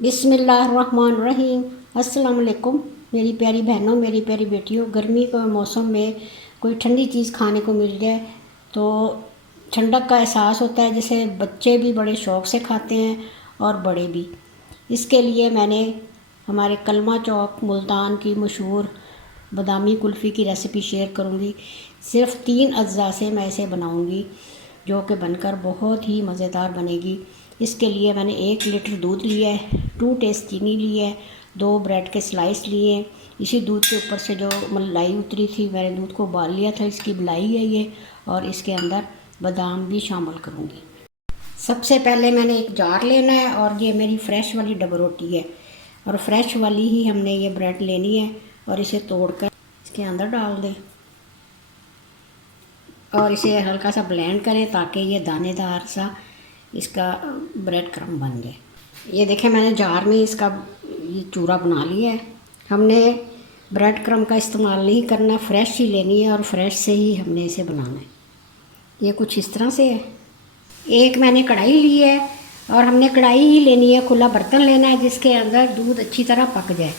बिस्मिल्लाहिर्रहमानिर्रहीम। अस्सलाम वालेकुम मेरी प्यारी बहनों, मेरी प्यारी बेटियों। गर्मी के मौसम में कोई ठंडी चीज़ खाने को मिल जाए तो ठंडक का एहसास होता है, जिसे बच्चे भी बड़े शौक़ से खाते हैं और बड़े भी। इसके लिए मैंने हमारे कलमा चौक मुल्तान की मशहूर बादामी कुल्फ़ी की रेसिपी शेयर करूंगी। सिर्फ़ 3 अज्जा से मैं इसे बनाऊंगी, जो कि बनकर बहुत ही मज़ेदार बनेगी। इसके लिए मैंने 1 लीटर दूध लिया है, 2 टेस्ट चीनी ली है, 2 ब्रेड के स्लाइस लिए। इसी दूध के ऊपर से जो मलाई उतरी थी, मैंने दूध को उबाल लिया था, इसकी मलाई है ये। और इसके अंदर बादाम भी शामिल करूँगी। सबसे पहले मैंने एक जार लेना है और ये मेरी फ़्रेश वाली डबल रोटी है, और फ्रेश वाली ही हमने ये ब्रेड लेनी है। और इसे तोड़कर इसके अंदर डाल दें और इसे हल्का सा ब्लेंड करें ताकि ये दानेदार सा इसका ब्रेड क्रम्ब बन जाए। ये देखें, मैंने जार में इसका ये चूरा बना लिया है। हमने ब्रेड क्रम्ब का इस्तेमाल नहीं करना, फ्रेश ही लेनी है और फ्रेश से ही हमने इसे बनाना है। ये कुछ इस तरह से है। एक मैंने कढ़ाई ली है और हमने कढ़ाई ही लेनी है, खुला बर्तन लेना है जिसके अंदर दूध अच्छी तरह पक जाए।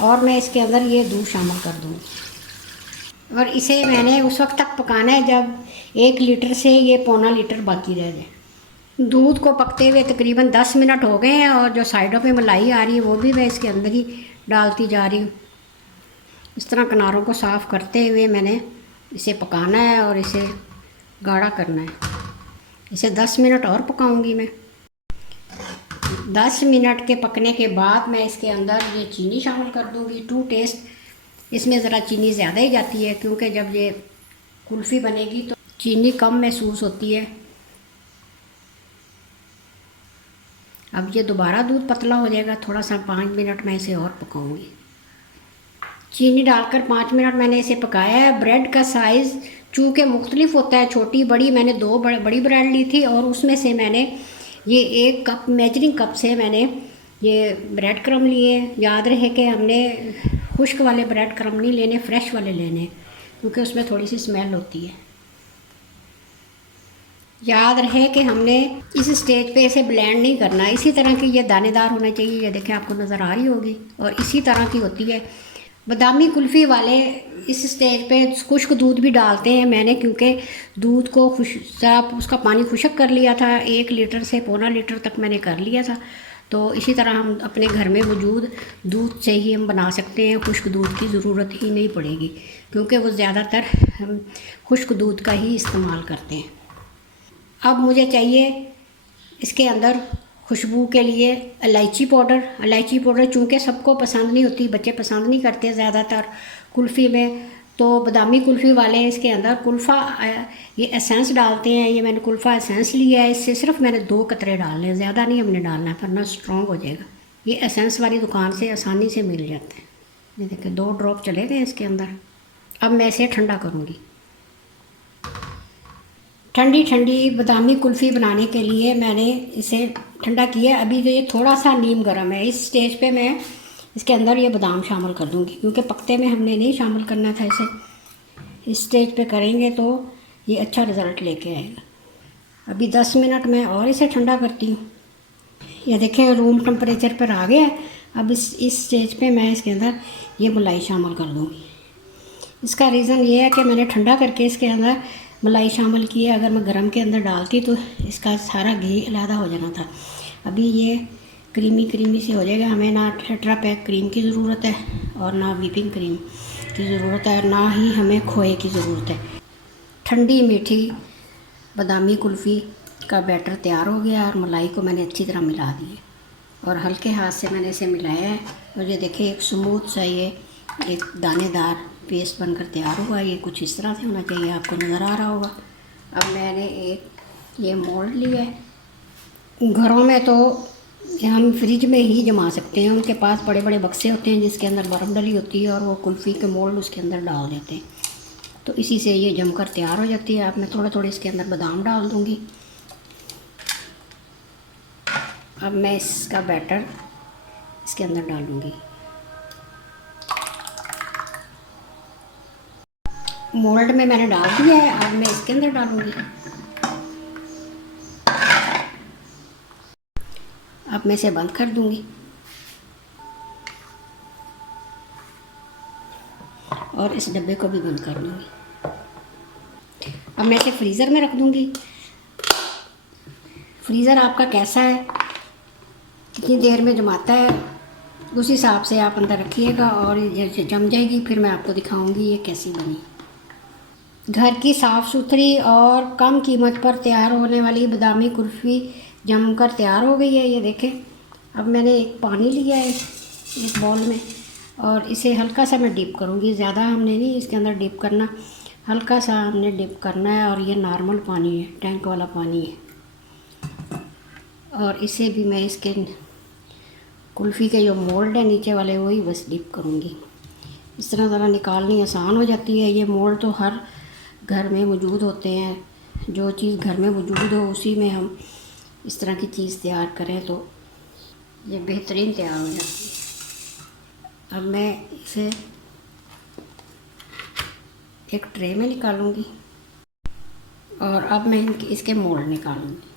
और मैं इसके अंदर ये दूध शामिल कर दूँगी और इसे मैंने उस वक्त तक पकाना है जब 1 लीटर से ये पौना लीटर बाकी रह जाए। दूध को पकते हुए तकरीबन 10 मिनट हो गए हैं और जो साइडों पे मलाई आ रही है वो भी मैं इसके अंदर ही डालती जा रही हूँ। इस तरह किनारों को साफ़ करते हुए मैंने इसे पकाना है और इसे गाढ़ा करना है। इसे 10 मिनट और पकाऊंगी मैं। 10 मिनट के पकने के बाद मैं इसके अंदर ये चीनी शामिल कर दूंगी, 2 टेस्ट। इसमें ज़रा चीनी ज़्यादा ही जाती है क्योंकि जब ये कुल्फ़ी बनेगी तो चीनी कम महसूस होती है। अब ये दोबारा दूध पतला हो जाएगा, थोड़ा सा 5 मिनट मैं इसे और पकाऊंगी। चीनी डालकर 5 मिनट मैंने इसे पकाया है। ब्रेड का साइज़ चूँकि मुख्तलिफ होता है, छोटी बड़ी, मैंने 2 बड़ी ब्रेड ली थी और उसमें से मैंने ये 1 कप मेजरिंग कप से मैंने ये ब्रेड क्रम्ब लिए। याद रहे कि हमने खुश्क वाले ब्रेड क्रम्ब नहीं लेने, फ्रेश वाले लेने, क्योंकि उसमें थोड़ी सी स्मेल होती है। याद रहे कि हमने इस स्टेज पे इसे ब्लेंड नहीं करना, इसी तरह की ये दानेदार होना चाहिए। ये देखें, आपको नज़र आ रही होगी, और इसी तरह की होती है। बादामी कुल्फ़ी वाले इस स्टेज पे खुश्क दूध भी डालते हैं मैंने, क्योंकि दूध को उसका पानी खुश्क कर लिया था। 1 लीटर से पौना लीटर तक मैंने कर लिया था। तो इसी तरह हम अपने घर में मौजूद दूध से ही हम बना सकते हैं, खुश्क दूध की ज़रूरत ही नहीं पड़ेगी, क्योंकि वो ज़्यादातर हम खुश्क दूध का ही इस्तेमाल करते हैं। अब मुझे चाहिए इसके अंदर खुशबू के लिए इलायची पाउडर। इलायची पाउडर चूँकि सबको पसंद नहीं होती, बच्चे पसंद नहीं करते ज़्यादातर कुल्फ़ी में, तो बादामी कुल्फ़ी वाले इसके अंदर कुल्फ़ा ये एसेंस डालते हैं। ये मैंने कुल्फ़ा एसेंस लिया है, इससे सिर्फ मैंने 2 कतरे डालने हैं, ज़्यादा नहीं हमने डालना है वरना स्ट्रॉन्ग हो जाएगा। ये एसेंस वाली दुकान से आसानी से मिल जाते हैं। ये देखिए, 2 ड्रॉप चले गए इसके अंदर। अब मैं इसे ठंडा करूँगी। ठंडी ठंडी बादामी कुल्फ़ी बनाने के लिए मैंने इसे ठंडा किया। अभी तो ये थोड़ा सा नीम गर्म है। इस स्टेज पे मैं इसके अंदर ये बादाम शामिल कर दूंगी, क्योंकि पकते में हमने नहीं शामिल करना था इसे। इस स्टेज पे करेंगे तो ये अच्छा रिज़ल्ट लेके आएगा। अभी 10 मिनट में और इसे ठंडा करती हूँ। ये देखें, रूम टेम्परेचर पर आ गया है। अब इस स्टेज पे मैं इसके अंदर ये मलाई शामिल कर दूँगी। इसका रीज़न ये है कि मैंने ठंडा करके इसके अंदर मलाई शामिल की है। अगर मैं गर्म के अंदर डालती तो इसका सारा घी अलहदा हो जाना था। अभी ये क्रीमी क्रीमी से हो जाएगा। हमें ना टेट्रा पैक क्रीम की ज़रूरत है और ना व्हिपिंग क्रीम की ज़रूरत है, ना ही हमें खोए की ज़रूरत है। ठंडी मीठी बादामी कुल्फ़ी का बैटर तैयार हो गया और मलाई को मैंने अच्छी तरह मिला दी और हल्के हाथ से मैंने इसे मिलाया है। और ये देखिए, एक स्मूथ सा ये एक दानेदार पेस्ट बनकर तैयार हुआ। ये कुछ इस तरह से होना चाहिए, आपको नज़र आ रहा होगा। अब मैंने एक ये मोल्ड लिया है। घरों में तो हम फ्रिज में ही जमा सकते हैं, उनके पास बड़े बड़े बक्से होते हैं जिसके अंदर बर्फ़ डली होती है और वो कुल्फ़ी के मोल्ड उसके अंदर डाल देते हैं, तो इसी से ये जमकर तैयार हो जाती है। अब मैं थोड़ा थोड़ा इसके अंदर बादाम डाल दूँगी। अब मैं इसका बैटर इसके अंदर डालूँगी। मोल्ड में मैंने डाल दिया है, अब मैं इसके अंदर डालूँगी। अब मैं इसे बंद कर दूँगी। और इस डब्बे को भी बंद कर दूँगी। अब मैं इसे फ्रीज़र में रख दूँगी। फ्रीज़र आपका कैसा है, कितनी देर में जमाता है, उस हिसाब से आप अंदर रखिएगा और जैसे जम जाएगी फिर मैं आपको दिखाऊंगी ये कैसी बनी। घर की साफ़ सुथरी और कम कीमत पर तैयार होने वाली बादामी कुल्फ़ी जमकर तैयार हो गई है। ये देखें, अब मैंने एक पानी लिया है इस बाउल में और इसे हल्का सा मैं डिप करूँगी। ज़्यादा हमने नहीं इसके अंदर डिप करना, हल्का सा हमने डिप करना है। और ये नॉर्मल पानी है, टैंक वाला पानी है। और इसे भी मैं इसके कुल्फ़ी के जो मोल्ड है नीचे वाले वही बस डिप करूँगी। इस तरह ज़रा निकालनी आसान हो जाती है। ये मोल्ड तो हर घर में मौजूद होते हैं, जो चीज़ घर में मौजूद हो उसी में हम इस तरह की चीज़ तैयार करें तो ये बेहतरीन तैयार हो जाती है। अब मैं इसे एक ट्रे में निकालूंगी और अब मैं इसके मोल्ड निकालूंगी।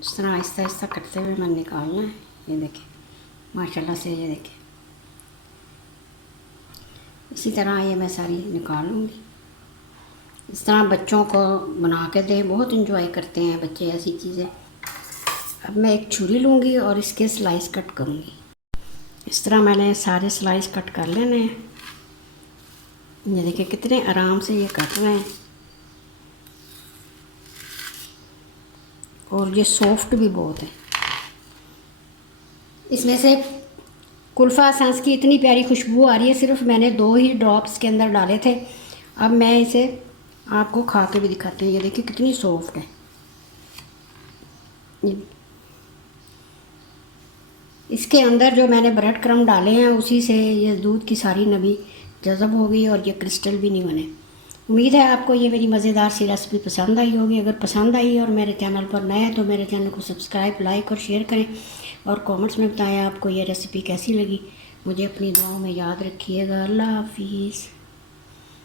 इस तरह आहिस्ता आहिस्ता करते हुए मैंने निकालना है। ये देखें माशाल्लाह से, ये देखें इसी तरह ये मैं सारी निकाल लूँगी। इस तरह बच्चों को बना के दें, बहुत इंजॉय करते हैं बच्चे ऐसी चीज़ें। अब मैं एक छुरी लूँगी और इसके स्लाइस कट करूँगी। इस तरह मैंने सारे स्लाइस कट कर लेने हैं। ये देखिए कितने आराम से ये कट रहे हैं और ये सॉफ्ट भी बहुत है। इसमें से कुल्फ़ा एसेंस की इतनी प्यारी खुशबू आ रही है, सिर्फ मैंने 2 ही ड्रॉप्स के अंदर डाले थे। अब मैं इसे आपको खा के भी दिखाती हूँ। ये देखिए कितनी सॉफ्ट है। इसके अंदर जो मैंने ब्रेड क्रम्ब डाले हैं उसी से ये दूध की सारी नमी जज़ब हो गई और ये क्रिस्टल भी नहीं बने। उम्मीद है आपको ये मेरी मज़ेदार सी रेसिपी पसंद आई होगी। अगर पसंद आई और मेरे चैनल पर नए हैं तो मेरे चैनल को सब्सक्राइब, लाइक और शेयर करें और कमेंट्स में बताएं आपको ये रेसिपी कैसी लगी। मुझे अपनी दुआओं में याद रखिएगा। अल्लाह हाफिज़।